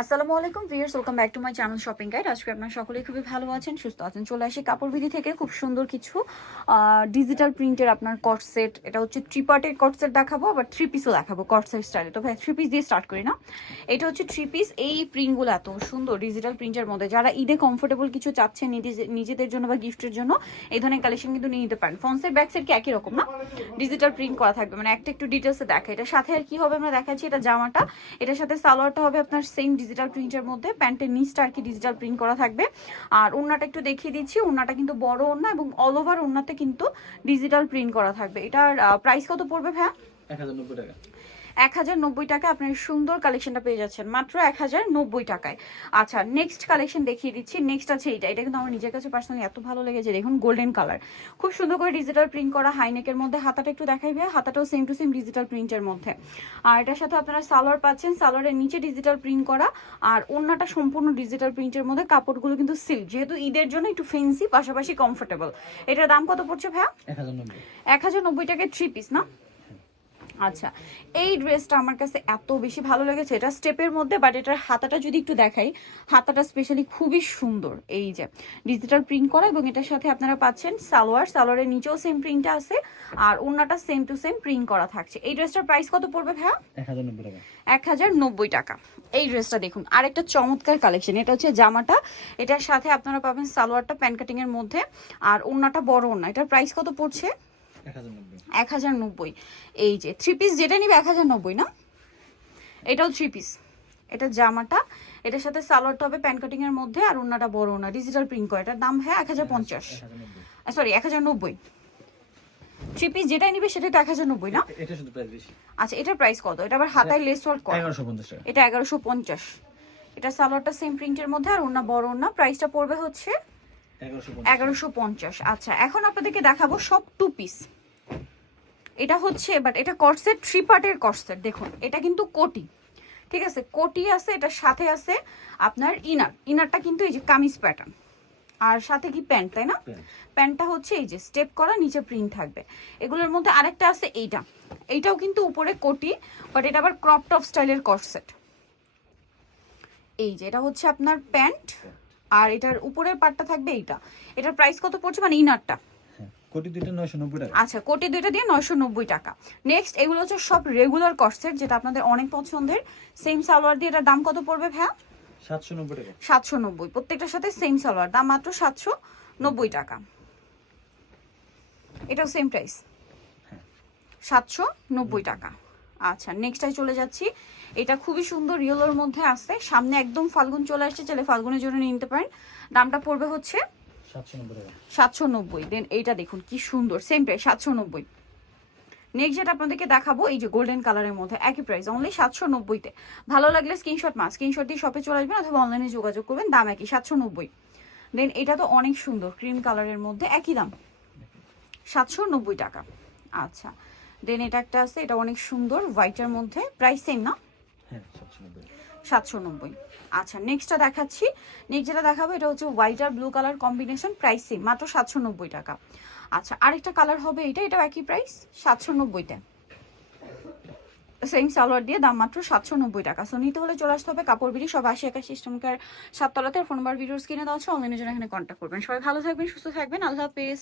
আসসালামু আলাইকুম viewers, welcome back to my channel shopping guide. আজকে আপনারা সকলেই খুবই ভালো আছেন, সুস্থ আছেন। চলে আসি কাপড় বিডি থেকে খুব সুন্দর কিছু ডিজিটাল প্রিন্টের আপনার কট সেট। এটা হচ্ছে থ্রি পার্টের কট সেট দেখাবো, আবার থ্রি পিসও দেখাবো কট সেট স্টাইলে। তো ভাই থ্রি পিস দিয়ে স্টার্ট করি না। এটা হচ্ছে থ্রি পিস। এই প্রিন্টগুলো এত সুন্দর ডিজিটাল প্রিন্টের মধ্যে, যারা ঈদে কমফোর্টেবল কিছু চাচ্ছেন নিজেদের জন্য বা গিফটের জন্য, এই ধরনের কালেকশন কিন্তু নিয়ে নিতে পারেন। ফ্রন্ট সাইড ব্যাক সাইড কি একই রকম না, ডিজিটাল প্রিন্ট করা থাকবে, মানে একটা একটু ডিটেলসে দেখা। এটার সাথে আর কি হবে আমরা দেখাচ্ছি। এটা জামাটা, এটার সাথে সালোয়ারটা হবে আপনার সেম ডিজিটাল প্রিন্টের মধ্যে, প্যান্টের নিচটা আর কি ডিজিটাল প্রিন্ট করা থাকবে। আর ওড়নাটা একটু দেখিয়ে দিচ্ছি, ওড়নাটা কিন্তু বড় ওড়না এবং অল ওভার ওড়নাতে কিন্তু ডিজিটাল প্রিন্ট করা থাকবে। এটার প্রাইস কত পড়বে ভাইয়া? 1090 টাকা। 1090 টাকা আপনার সুন্দর কালেকশনটা পেয়ে যাচ্ছেন মাত্র 1090 টাকায়। আচ্ছা, নেক্সট কালেকশন দেখিয়ে দিচ্ছি। নেক্সট আছে এটা কিন্তু আমার নিজের কাছে পার্সোনালি এত ভালো লেগেছে। দেখুন গোল্ডেন কালার, খুব সুন্দর করে ডিজিটাল প্রিন্ট করা, হাইনেকের মধ্যে। হাতাটা একটু দেখাই ভাই, হাতাটাও সেম টু সেম ডিজিটাল প্রিন্টের মধ্যে। আর এটার সাথে আপনারা সালোয়ার পাচ্ছেন, সালোয়ারের নিচে ডিজিটাল প্রিন্ট করা, আর ওড়নাটা সম্পূর্ণ ডিজিটাল প্রিন্টের মধ্যে। কাপড়গুলো কিন্তু সিল্ক, যেহেতু ঈদের জন্য একটু ফেন্সি, পাশাপাশি কমফোর্টেবল। এটার দাম কত পড়ছে ভাইয়া? 1090 টাকায় থ্রি পিস না? আচ্ছা, এই ড্রেসটা আমার কাছে এত বেশি ভালো লেগেছে। এটা স্টেপের মধ্যে, বাট এটার হাতাটা যদি একটু দেখাই, হাতাটা স্পেশালি খুবই সুন্দর। এই যে ডিজিটাল প্রিন্ট করা, এবং এটার সাথে আপনারা পাচ্ছেন সালোয়ার, সালোয়ারের নিচেও সেম প্রিন্টটা আছে, আর ওড়নাটা সেম টু সেম প্রিন্ট করা থাকছে। এই ড্রেসটার প্রাইস কত পড়বে ভাইয়া? 1090 টাকা। 1090 টাকা। এই ড্রেসটা দেখুন, আরেকটা চমৎকার কালেকশন। এটা হচ্ছে জামাটা, এটার সাথে আপনারা পাবেন সালোয়ারটা প্যান্ট কাটিং এর মধ্যে, আর ওড়নাটা বড় ওড়না। এটার প্রাইস কত পড়ছে? 1090। এই যে থ্রি পিস যেটা নিবে 1090 না? এটাও থ্রি পিস। এটা জামাটা, এটার সাথে সালোয়ারটা হবে প্যান্ট কাটিং এর মধ্যে, আর ওড়নাটা বড় ওড়না, ডিজিটাল প্রিন্ট করা। এটার দাম হ্যাঁ 1050, সরি 1090। থ্রি পিস যেটাই নিবে সেটা তো 1090 না? এটা শুধু প্রাইস বেশি। আচ্ছা, এটার প্রাইস কত? এটা আবার হাতায় লেস ওয়ার্ক করা। 1150 টাকা। এটা 1150। এটা সালোয়ারটা সেম প্রিন্টের মধ্যে, আর ওড়না বড় ওড়না। প্রাইসটা পড়বে হচ্ছে 1150। আচ্ছা, এখন আপনাদেরকে দেখাবো সব টু পিস। এটা হচ্ছে, বাট এটা কটসেট, থ্রি পার্টের কটসেট। দেখুন এটা কিন্তু কোটি, ঠিক আছে, কোটি আছে। এটার সাথে আছে আপনার ইনারটা কিন্তু এই যে কামিজ প্যাটার্ন, আর সাথে কি প্যান্ট, তাই না? প্যান্টটা হচ্ছে এই যে স্টেপ করা, নিচে প্রিন্ট থাকবে। এগুলোর মধ্যে আরেকটা আছে এইটাও কিন্তু উপরে কোটি, বাট এটা আবার ক্রপ টপ স্টাইলের কটসেট। এই যে এটা হচ্ছে আপনার প্যান্ট, আর এটার উপরের পার্টটা থাকবে এইটা। এটার প্রাইস কত পড়ছে, মানে ইনারটা? কোটি দুইটা 990 টাকা। আচ্ছা, কোটি দুইটা দিয়ে 990 টাকা। নেক্সট এগুলো হচ্ছে সব রেগুলার কটসেট, যেটা আপনাদের অনেক পছন্দের। সেম সালোয়ার দিয়ে এটার দাম কত পড়বে ভাইয়া? 790 টাকা। 790। প্রত্যেকটার সাথে সেম সালোয়ার, দাম মাত্র 790 টাকা। এটাও সেম প্রাইস, 790 টাকা। আচ্ছা, নেক্সটটাই চলে যাচ্ছি। এটা খুবই সুন্দর, রিয়েলের মধ্যে আছে। সামনে একদম ফাল্গুন চলে আসছে, চাইলে ফাল্গুনের জন্য নিয়ে নিতে পারেন। দামটা পড়বে হচ্ছে 790 টাকা। 790। দেন এইটা দেখুন কি সুন্দর, সেম প্রাইস 790। নেক্সট যেটা আপনাদেরকে দেখাবো, এই যে গোল্ডেন কালারের মধ্যে, একই প্রাইস, অনলি 790-তে। ভালো লাগলে স্ক্রিনশট দিয়ে শপে চলে আসবেন, অথবা অনলাইনে যোগাযোগ করবেন, দাম একই 790। দেন এটা তো অনেক সুন্দর, ক্রিম কালারের মধ্যে, একই দাম 790 টাকা। আচ্ছা, দেন এটা একটা আছে, এটা অনেক সুন্দর, হোয়াইটের মধ্যে, প্রাইস সেম না? হ্যাঁ 790। 790। আচ্ছা, নেক্সটটা দেখাচ্ছি। নেক্সট যেটা দেখাবো, এটা হচ্ছে হোয়াইট আর blue colour combination, price same, মাত্র 790 টাকা। আচ্ছা, আরেকটা কালার হবে এটাও একই প্রাইস, 790-তে। সেম সালোয়ার দিয়ে, দাম মাত্র 790 টাকা। সো নিতে হলে চলে আসতে হবে কাপড় বিড়ি, সব 80-81 সিস্টেমকার 7 তলাতে। ফোন নাম্বার ভিডিওস কিনে দেওয়া হচ্ছে, অনলাইনের জন্য এখানে কন্ট্যাক্ট করবেন। সবাই ভালো থাকবেন, সুস্থ থাকবেন, আল্লাহ হাফেজ।